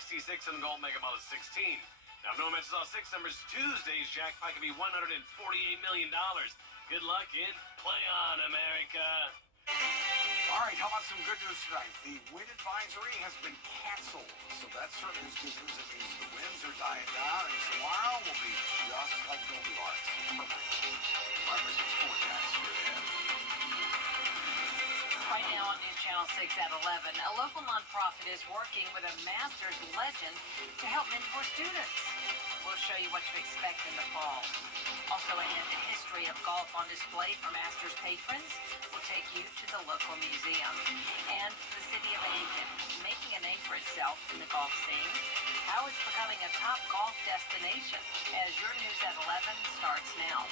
66 and the gold mega model is 16. Now, if no one mentions all six numbers, Tuesday's jackpot could be $148 million. Good luck in Play On, America. All right, how about some good news tonight? The wind advisory has been canceled, so that certainly is good news. It means the winds are dying down, and tomorrow will be just like Goldilocks. Perfect. 5% forecast for that. Right now on News Channel 6 at 11, a local nonprofit is working with a Masters legend to help mentor students. We'll show you what to expect in the fall. Also ahead, the history of golf on display for Masters patrons. We'll take you to the local museum. And the city of Aiken, making a name for itself in the golf scene. How it's becoming a top golf destination. As your News at 11 starts now.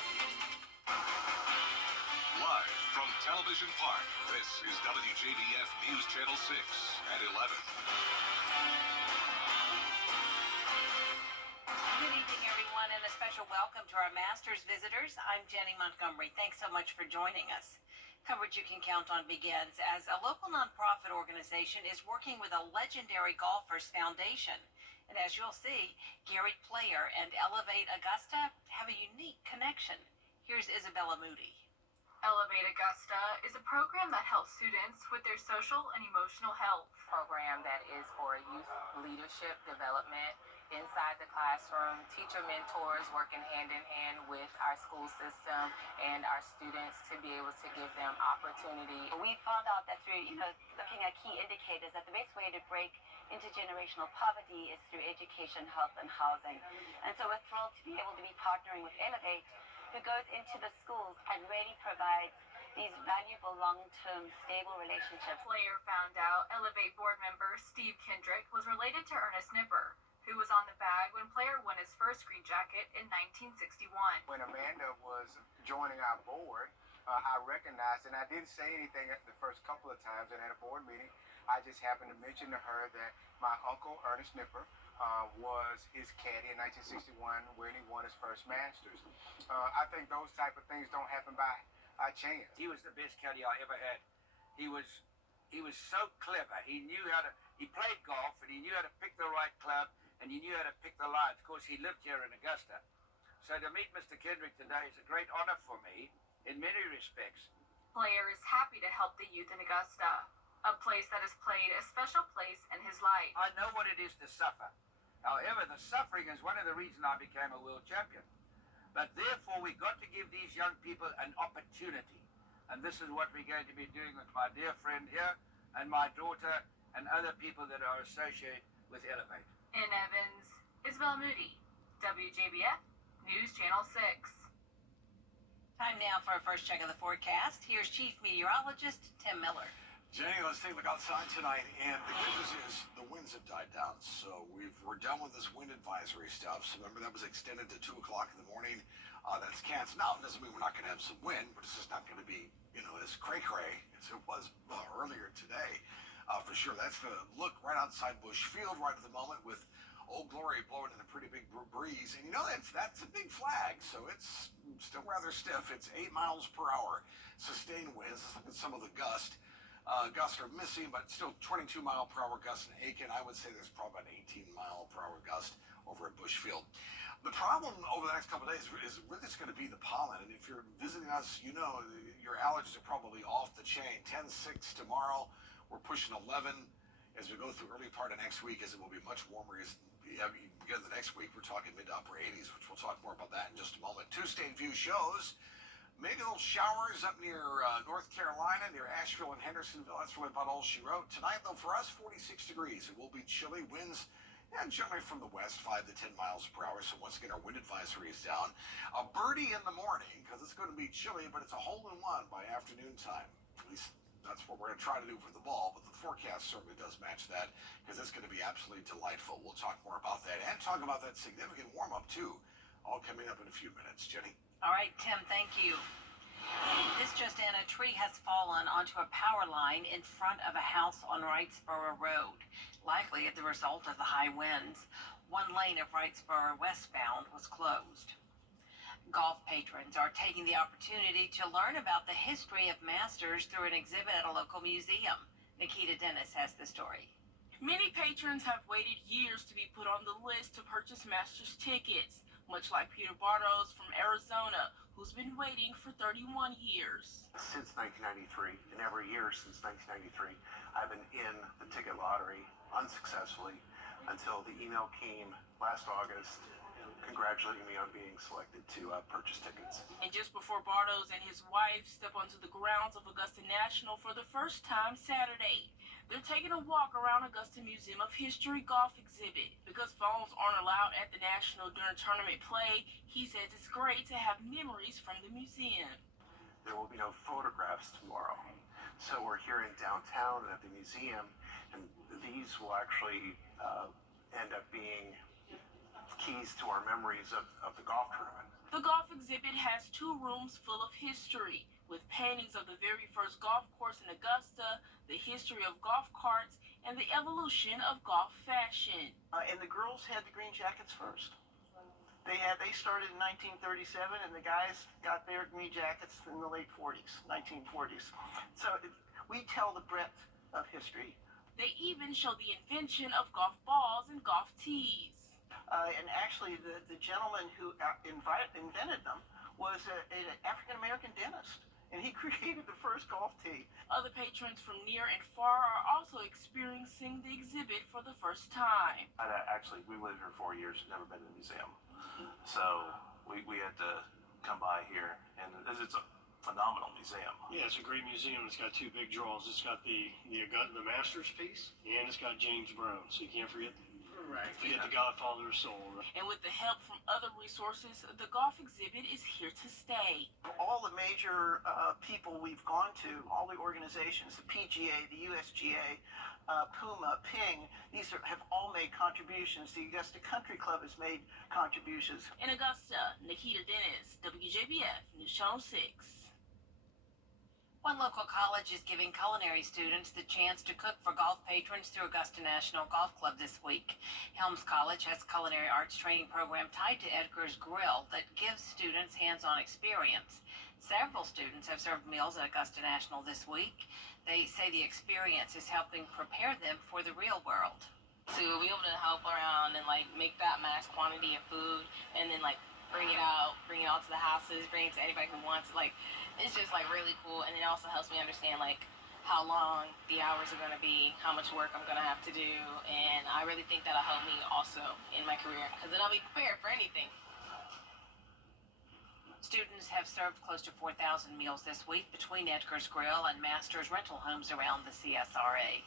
Live from Television Park, this is WJBF News Channel 6 at 11. Good evening, everyone, and a special welcome to our Masters visitors. I'm Jenny Montgomery. Thanks so much for joining us. Coverage you can count on begins as a local nonprofit organization is working with a legendary golfers foundation. And as you'll see, Gary Player and Elevate Augusta have a unique connection. Here's Isabella Moody. Elevate Augusta is a program that helps students with their social and emotional health. Program that is for youth leadership development inside the classroom, teacher mentors working hand in hand with our school system and our students to be able to give them opportunity. We found out that through looking at key indicators that the best way to break intergenerational poverty is through education, health, and housing. And so we're thrilled to be able to be partnering with Elevate, who goes into the schools and really provides these valuable, long-term, stable relationships. Player found out Elevate board member Steve Kendrick was related to Ernest Nipper, who was on the bag when Player won his first green jacket in 1961. When Amanda was joining our board, I recognized, and I didn't say anything the first couple of times, and at a board meeting, I just happened to mention to her that my uncle, Ernest Nipper, was his caddy in 1961 when he won his first Masters. I think those type of things don't happen by chance. He was the best caddy I ever had. He was so clever. He played golf, and he knew how to pick the right club, and he knew how to pick the lines. Of course, he lived here in Augusta. So to meet Mr. Kendrick today is a great honor for me in many respects. Player is happy to help the youth in Augusta, a place that has played a special place in his life. I know what it is to suffer. However, the suffering is one of the reasons I became a world champion. But therefore, we've got to give these young people an opportunity. And this is what we're going to be doing with my dear friend here and my daughter and other people that are associated with Elevate. In Evans, Isabel Moody, WJBF News Channel 6. Time now for a first check of the forecast. Here's Chief Meteorologist Tim Miller. Jenny, let's take a look outside tonight, and the good news is the winds have died down, so we're done with this wind advisory stuff. So remember, that was extended to 2 o'clock in the morning. That's canceled. Now, it doesn't mean we're not going to have some wind, but it's just not going to be, as cray-cray as it was earlier today. For sure, that's the look right outside Bush Field right at the moment with Old Glory blowing in a pretty big breeze. And that's a big flag, so it's still rather stiff. It's 8 miles per hour sustained winds. Let's look at some of the gusts. Gusts are missing, but still 22 mile per hour gusts in Aiken. I would say there's probably an 18 mile per hour gust over at Bush Field. The problem over the next couple of days is really just going to be the pollen. And if you're visiting us, your allergies are probably off the chain. 10-6 tomorrow. We're pushing 11 as we go through early part of next week, as it will be much warmer as begin the next week. We're talking mid to upper 80s, which we'll talk more about that in just a moment. Two-state view shows maybe little showers up near North Carolina, near Asheville and Hendersonville. That's really about all she wrote. Tonight, though, for us, 46 degrees. It will be chilly. Winds, generally from the west, 5 to 10 miles per hour. So once again, our wind advisory is down. A birdie in the morning, because it's going to be chilly, but it's a hole-in-one by afternoon time. At least that's what we're going to try to do for the ball, but the forecast certainly does match that, because it's going to be absolutely delightful. We'll talk more about that and talk about that significant warm-up, too, all coming up in a few minutes. Jenny? All right, Tim, thank you. This just in, a tree has fallen onto a power line in front of a house on Wrightsboro Road, likely as a result of the high winds. One lane of Wrightsboro westbound was closed. Golf patrons are taking the opportunity to learn about the history of Masters through an exhibit at a local museum. Nikita Dennis has the story. Many patrons have waited years to be put on the list to purchase Masters tickets, much like Peter Bartos from Arizona, who's been waiting for 31 years. Since 1993, and every year since 1993, I've been in the ticket lottery unsuccessfully until the email came last August congratulating me on being selected to purchase tickets. And just before Bartos and his wife step onto the grounds of Augusta National for the first time Saturday, they're taking a walk around Augusta Museum of History golf exhibit. Because phones aren't allowed at the National during tournament play, he says it's great to have memories from the museum. There will be no photographs tomorrow. So we're here in downtown at the museum, and these will actually end up being keys to our memories of the golf tournament. The golf exhibit has 2 rooms full of history, with paintings of the very first golf course in Augusta, the history of golf carts, and the evolution of golf fashion. And the girls had the green jackets first. They started in 1937, and the guys got their green jackets in the late 1940s. So we tell the breadth of history. They even show the invention of golf balls and golf tees. And actually, the gentleman who invented them was an African-American dentist, and he created the first golf tee. Other patrons from near and far are also experiencing the exhibit for the first time. Actually, we lived here 4 years, never been to the museum. So we had to come by here, and it's a phenomenal museum. Yeah, it's a great museum. It's got 2 big draws. It's got the Masters piece, and it's got James Brown, so you can't forget the Godfather of Soul. And with the help from other resources, the golf exhibit is here to stay. All the major people we've gone to, all the organizations, the PGA, the USGA, Puma, Ping, these have all made contributions. The Augusta Country Club has made contributions. In Augusta, Nikita Dennis, WJBF, News Channel 6. One local college is giving culinary students the chance to cook for golf patrons through Augusta National Golf Club this week. Helms College has a culinary arts training program tied to Edgar's Grill that gives students hands-on experience. Several students have served meals at Augusta National this week. They say the experience is helping prepare them for the real world. To be able to help around and make that mass quantity of food and then bring it out to the houses, bring it to anybody who wants it. It's just really cool, and it also helps me understand how long the hours are going to be, how much work I'm going to have to do, and I really think that'll help me also in my career, because then I'll be prepared for anything. Students have served close to 4,000 meals this week between Edgar's Grill and Masters rental homes around the CSRA.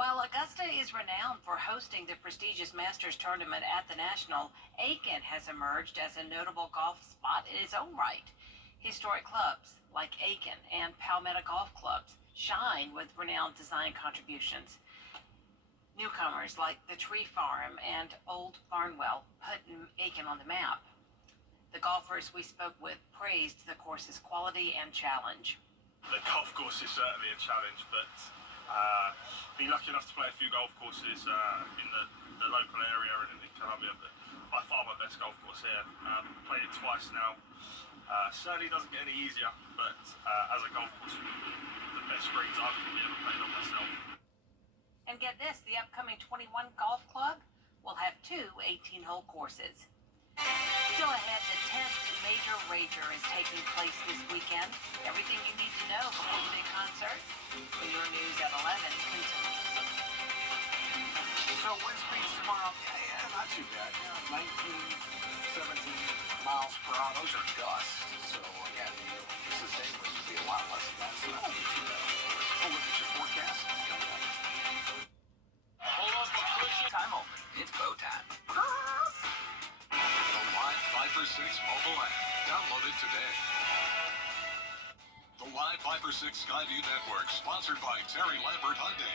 While Augusta is renowned for hosting the prestigious Masters tournament at the National, Aiken has emerged as a notable golf spot in its own right. Historic clubs like Aiken and Palmetto Golf Clubs shine with renowned design contributions. Newcomers like the Tree Farm and Old Barnwell put Aiken on the map. The golfers we spoke with praised the course's quality and challenge. The golf course is certainly a challenge, but been lucky enough to play a few golf courses in the local area and in Columbia, but by far my best golf course here. Played it twice now. Certainly doesn't get any easier, but as a golf course, the best greens I've probably ever played on myself. And get this, the upcoming 21 Golf Club will have 2 18-hole courses. Still ahead, the 10th Major Rager is taking place this weekend. Everything you need to know before the big concert. For your news at 11 continues. So wind speeds tomorrow, not too bad. 19, 17 miles per hour. Those are gusts. So again, sustained winds would be a lot less than that. So that won't be too bad. We'll look at your forecast coming up. Hold on for cushion. Time over. It's go time. The Live 5 for 6 mobile app. Download it today. The Live 5 for 6 Skyview Network, sponsored by Terry Lambert Hyundai.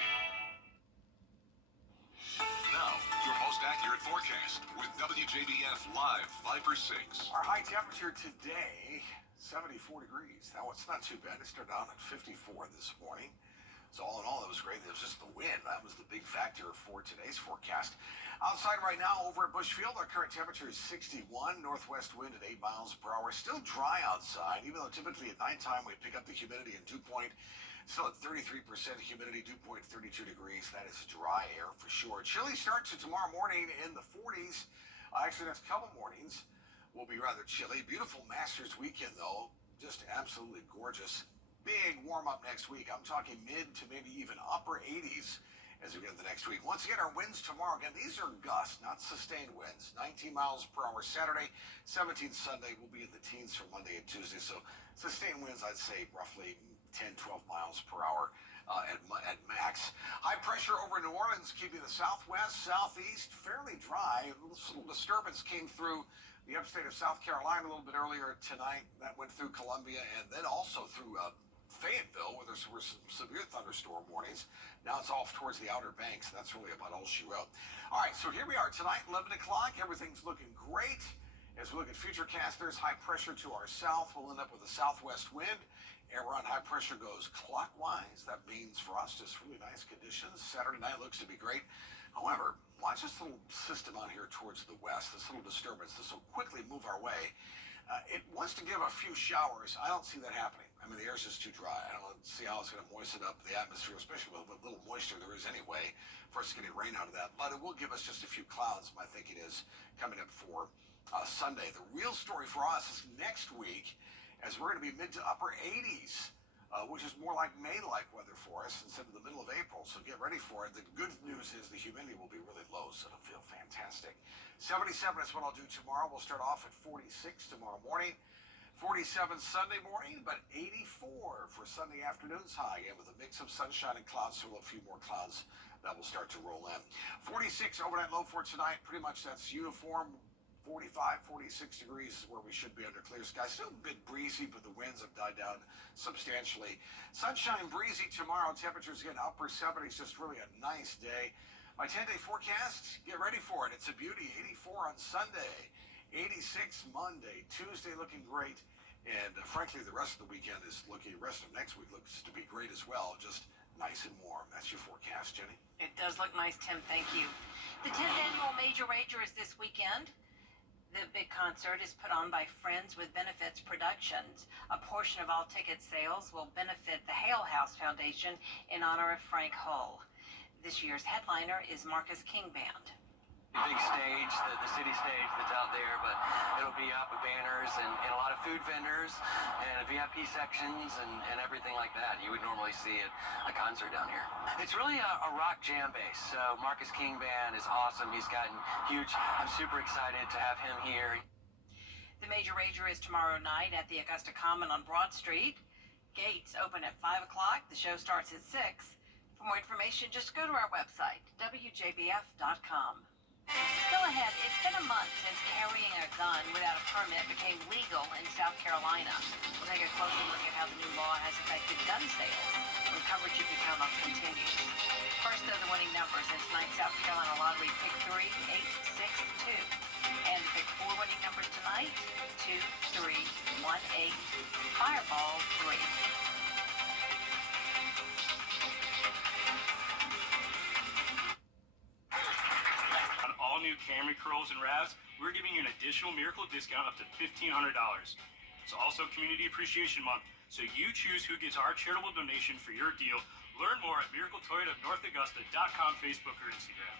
Now, your most accurate forecast with WJBF Live 5 for 6. Our high temperature today, 74 degrees. Now, it's not too bad. It started out at 54 this morning. So all in all, it was great. It was just the wind. That was the big factor for today's forecast. Outside right now over at Bushfield, our current temperature is 61. Northwest wind at 8 miles per hour. Still dry outside, even though typically at nighttime we pick up the humidity and dew point Still at 33% humidity, dew point 32 degrees. That is dry air for sure. Chilly start to tomorrow morning in the 40s. Actually, next couple mornings will be rather chilly. Beautiful Masters weekend, though. Just absolutely gorgeous. Big warm up next week. I'm talking mid to maybe even upper 80s as we get into the next week. Once again, our winds tomorrow. Again, these are gusts, not sustained winds. 19 miles per hour Saturday, 17 Sunday. We'll be in the teens for Monday and Tuesday. So sustained winds, I'd say roughly 10, 12 miles per hour at max. High pressure over New Orleans, keeping the southwest, southeast fairly dry. A little disturbance came through the upstate of South Carolina a little bit earlier tonight. That went through Columbia and then also through Fayetteville, where there were some severe thunderstorm warnings. Now it's off towards the Outer Banks. That's really about all she wrote. All right, so here we are tonight, 11 o'clock. Everything's looking great. As we look at future cast, there's high pressure to our south. We'll end up with a southwest wind. Air on high pressure goes clockwise. That means for us just really nice conditions. Saturday night looks to be great. However, watch this little system on here towards the west, this little disturbance. This will quickly move our way. It wants to give a few showers. I don't see that happening. I mean, the air's just too dry. I don't see how it's going to moisten up the atmosphere, especially with what little moisture there is anyway, for us to get any rain out of that. But it will give us just a few clouds, my thinking is, coming up for Sunday. The real story for us is next week, as we're going to be mid to upper 80s, which is more like May-like weather for us instead of the middle of April. So get ready for it. The good news is the humidity will be really low, so it'll feel fantastic. 77 is what I'll do tomorrow. We'll start off at 46 tomorrow morning. 47 Sunday morning, but 84 for Sunday afternoon's high, again with a mix of sunshine and clouds, so a few more clouds that will start to roll in. 46 overnight low for tonight. Pretty much that's uniform. 45, 46 degrees is where we should be under clear skies. Still a bit breezy, but the winds have died down substantially. Sunshine breezy tomorrow. Temperatures again upper 70s. Just really a nice day. My 10-day forecast, get ready for it. It's a beauty. 84 on Sunday, 86 Monday, Tuesday looking great. And frankly, the rest of the weekend is looking, rest of next week looks to be great as well. Just nice and warm. That's your forecast, Jenny. It does look nice, Tim. Thank you. The 10th annual Major Rager is this weekend. The big concert is put on by Friends with Benefits Productions. A portion of all ticket sales will benefit the Hale House Foundation in honor of Frank Hull. This year's headliner is Marcus King Band. Big stage, the city stage that's out there, but it'll be up with banners and a lot of food vendors and VIP sections and everything like that you would normally see at a concert down here. It's really a rock jam base, so Marcus King Band is awesome. He's gotten huge. I'm super excited to have him here. The Major Rager is tomorrow night at the Augusta Common on Broad Street. Gates open at 5 o'clock. The show starts at 6. For more information, just go to our website, WJBF.com. Still ahead, it's been a month since carrying a gun without a permit became legal in South Carolina. We'll take a closer look at how the new law has affected gun sales. When coverage you can count on continues. First, though, the winning numbers in tonight's South Carolina Lottery Pick 3, 8, 6, 2. And the Pick 4 winning numbers tonight, 2, 3, 1, 8, Fireball 3. New Camry curls and Ravs, we're giving you an additional miracle discount up to $1,500. It's also Community Appreciation Month, so you choose who gets our charitable donation for your deal. Learn more at miracletoyotanorthaugusta.com, Facebook, or Instagram.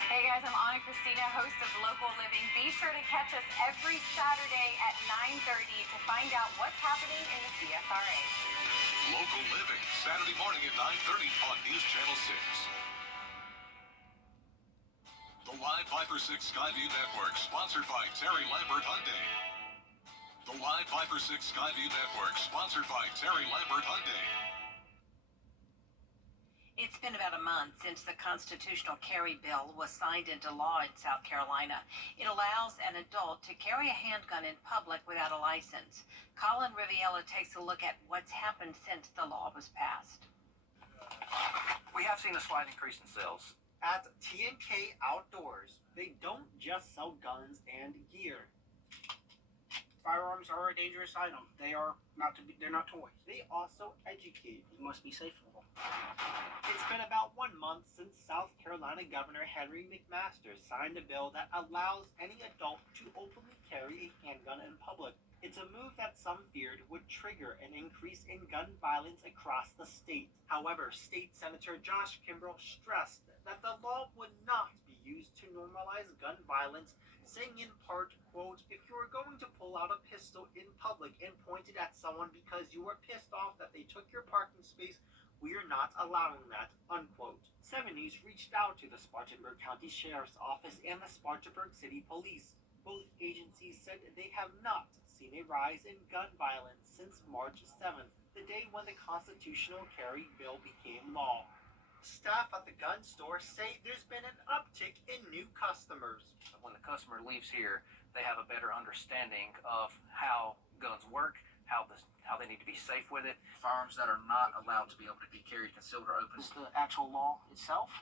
Hey guys, I'm Anna Christina, host of Local Living. Be sure to catch us every Saturday at 9:30 to find out what's happening in the CSRA. Local Living, Saturday morning at 9:30 on News Channel 6. The Live 5-6 Skyview Network, sponsored by Terry Lambert Hyundai. The Live 5-6 Skyview Network, sponsored by Terry Lambert Hyundai. It's been about a month since the constitutional carry bill was signed into law in South Carolina. It allows an adult to carry a handgun in public without a license. Colin Riviela takes a look at what's happened since the law was passed. We have seen a slight increase in sales. At TNK Outdoors, they don't just sell guns and gear. Firearms are a dangerous item. They're not toys. They also educate. You must be safe with them. It's been about 1 month since South Carolina Governor Henry McMaster signed a bill that allows any adult to openly carry a handgun in public. It's a move that some feared would trigger an increase in gun violence across the state. However, State Senator Josh Kimbrell stressed that the law would not be used to normalize gun violence, saying in part, quote, "If you are going to pull out a pistol in public and point it at someone because you are pissed off that they took your parking space, we are not allowing that," unquote. 7 News reached out to the Spartanburg County Sheriff's Office and the Spartanburg City Police. Both agencies said they have not seen a rise in gun violence since March 7th, the day when the constitutional carry bill became law. Staff at the gun store say there's been an uptick in new customers. When the customer leaves here, they have a better understanding of how guns work, how they need to be safe with it. Firearms that are not allowed to be able to be carried concealed or open. Is the actual law itself,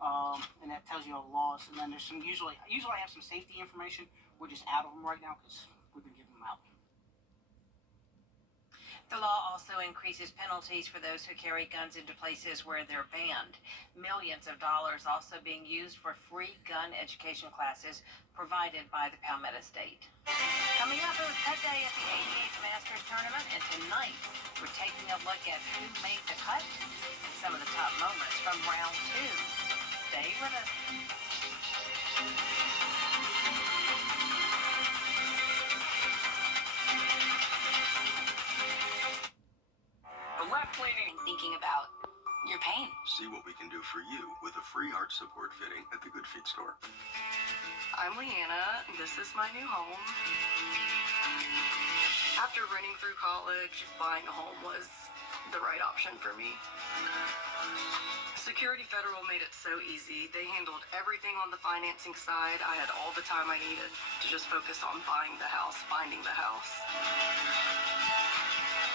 and that tells you all the laws. And then there's some usually I have some safety information. We're just out of them right now because we've been giving them out. The law also increases penalties for those who carry guns into places where they're banned. Millions of dollars also being used for free gun education classes provided by the Palmetto State. Coming up, it was cut day at the 88th Masters Tournament, and tonight we're taking a look at who made the cut and some of the top moments from round 2. Stay with us. Thinking about your pain. See what we can do for you with a free arch support fitting at the Good Feet store. I'm Leanna. This is my new home. After running through college, buying a home was the right option for me. Security Federal made it so easy. They handled everything on the financing side. I had all the time I needed to just focus on buying the house, finding the house.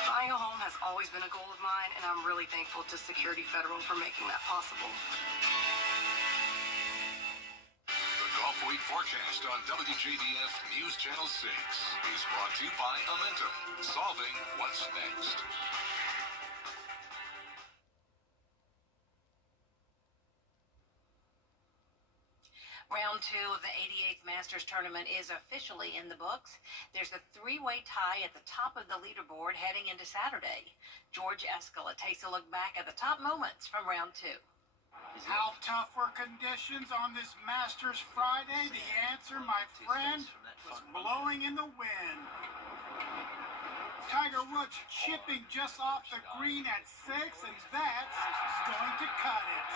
Buying a home has always been a goal of mine, and I'm really thankful to Security Federal for making that possible. The Golf Week forecast on WJBF News Channel 6 is brought to you by Amentum, solving what's next. Round 2 of the 88th Masters Tournament is officially in the books. There's a 3-way tie at the top of the leaderboard heading into Saturday. George Escala takes a look back at the top moments from round 2. How tough were conditions on this Masters Friday? The answer, my friend, was blowing in the wind. Tiger Woods chipping just off the green at 6, and that's going to cut it.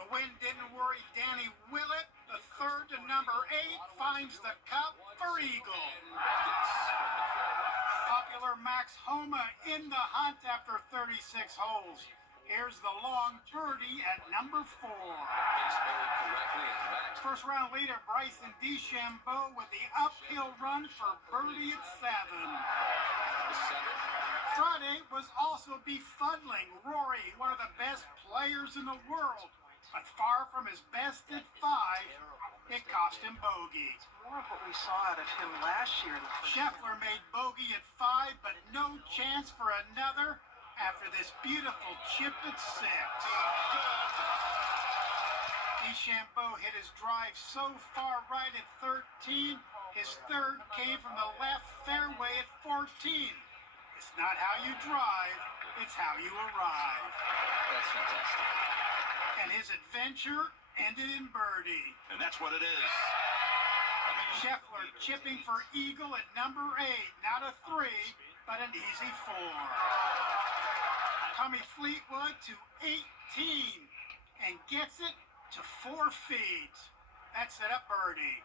The wind didn't worry Danny Willett. The third to number 8 finds the cup for eagle. Popular Max Homa in the hunt after 36 holes. Here's the long birdie at number 4. First round leader Bryson DeChambeau with the uphill run for birdie at 7. Friday was also befuddling. Rory, one of the best players in the world, but far from his best at 5, it cost him bogey. More of what we saw out of him last year. Scheffler made bogey at 5, but no chance for another after this beautiful chip at 6. DeChambeau hit his drive so far right at 13, his third came from the left fairway at 14. It's not how you drive, it's how you arrive. That's fantastic. And his adventure ended in birdie. And that's what it is. Scheffler chipping for eagle at number 8. Not a 3, but an easy 4. Tommy Fleetwood to 18 and gets it to 4 feet. That set up birdie.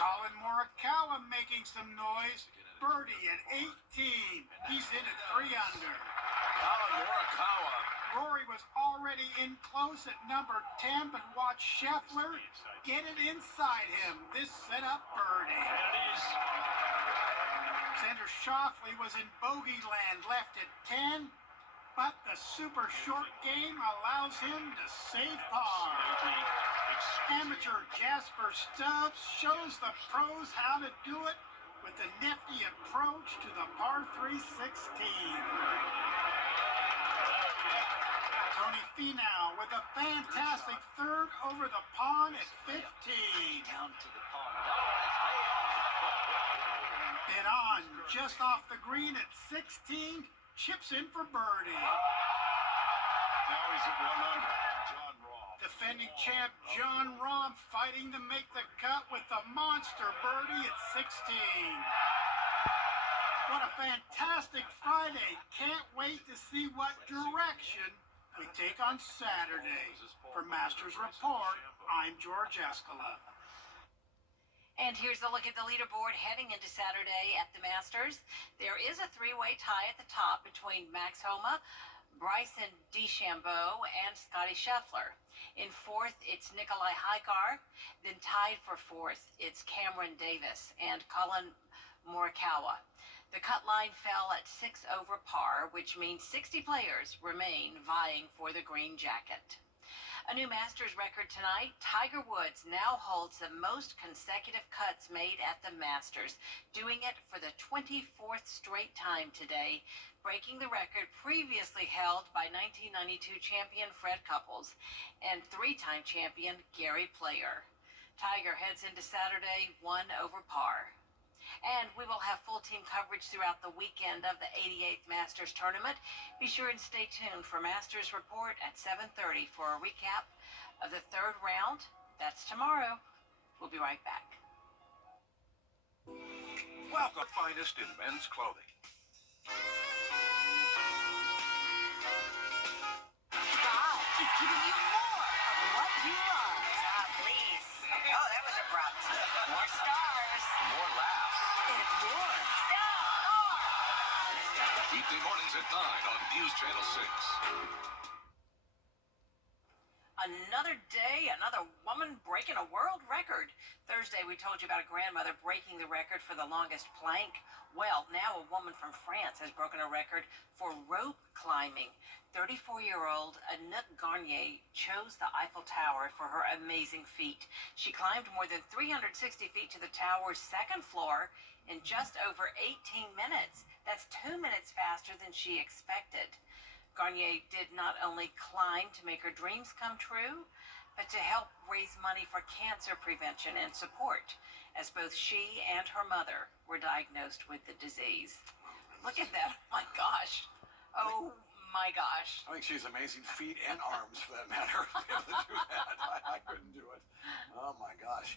Colin Morikawa making some noise. Birdie at 18. He's in at 3 under. Colin Morikawa. Rory was already in close at number 10, but watch Scheffler get it inside him. This set up birdie. And it is. Xander Schauffele was in bogey land, left at 10, but the super short game allows him to save par. Amateur Jasper Stubbs shows the pros how to do it with the nifty approach to the par 3 16. Tony Finau with a fantastic third over the pond at 15. Down to the pond. And on, just off the green at 16, chips in for birdie. Now he's at 1 under. John Rahm. Defending champ John Rahm fighting to make the cut with the monster birdie at 16. What a fantastic Friday. Can't wait to see what direction we take on Saturday. For Masters Report, I'm George Escala. And here's a look at the leaderboard heading into Saturday at the Masters. There is a three-way tie at the top between Max Homa, Bryson DeChambeau, and Scotty Scheffler. In fourth, it's Nikolai Hikar. Then tied for fourth, it's Cameron Davis and Colin Morikawa. The cut line fell at 6 over par, which means 60 players remain vying for the green jacket. A new Masters record tonight. Tiger Woods now holds the most consecutive cuts made at the Masters, doing it for the 24th straight time today, breaking the record previously held by 1992 champion Fred Couples and three-time champion Gary Player. Tiger heads into Saturday 1 over par. And we will have full team coverage throughout the weekend of the 88th Masters Tournament. Be sure and stay tuned for Masters Report at 7:30 for a recap of the third round. That's tomorrow. We'll be right back. Welcome, finest in men's clothing. God is giving you more of what you love. Please. Oh, that was abrupt. More stars. More laughs. And more stars. Weekday mornings at 9 on News Channel 6. Another day, another woman breaking a world record. Thursday, we told you about a grandmother breaking the record for the longest plank. Well, now a woman from France has broken a record for rope climbing. 34-year-old Anouk Garnier chose the Eiffel Tower for her amazing feat. She climbed more than 360 feet to the tower's second floor in just over 18 minutes. That's 2 minutes faster than she expected. Garnier did not only climb to make her dreams come true, but to help raise money for cancer prevention and support, as both she and her mother were diagnosed with the disease. Look at that. Oh my gosh. Oh my gosh. I think she has amazing feet and arms, for that matter, to be able to do that. I couldn't do it. Oh my gosh.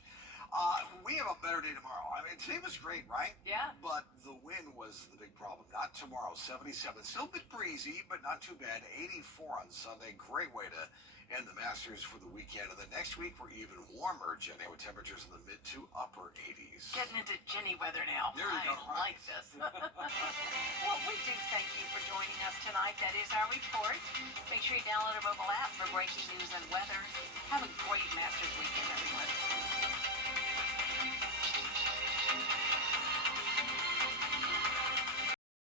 We have a better day tomorrow. I mean, today was great, right? Yeah. But the wind was the big problem. Not tomorrow. 77. Still a bit breezy, but not too bad. 84 on Sunday. Great way to end the Masters for the weekend. And then next week, we're even warmer, Jenny, with temperatures in the mid to upper 80s. Getting into Jenny weather now. There you go. I like this. Well, we do thank you for joining us tonight. That is our report. Make sure you download our mobile app for breaking news and weather. Have a great Masters weekend, everyone.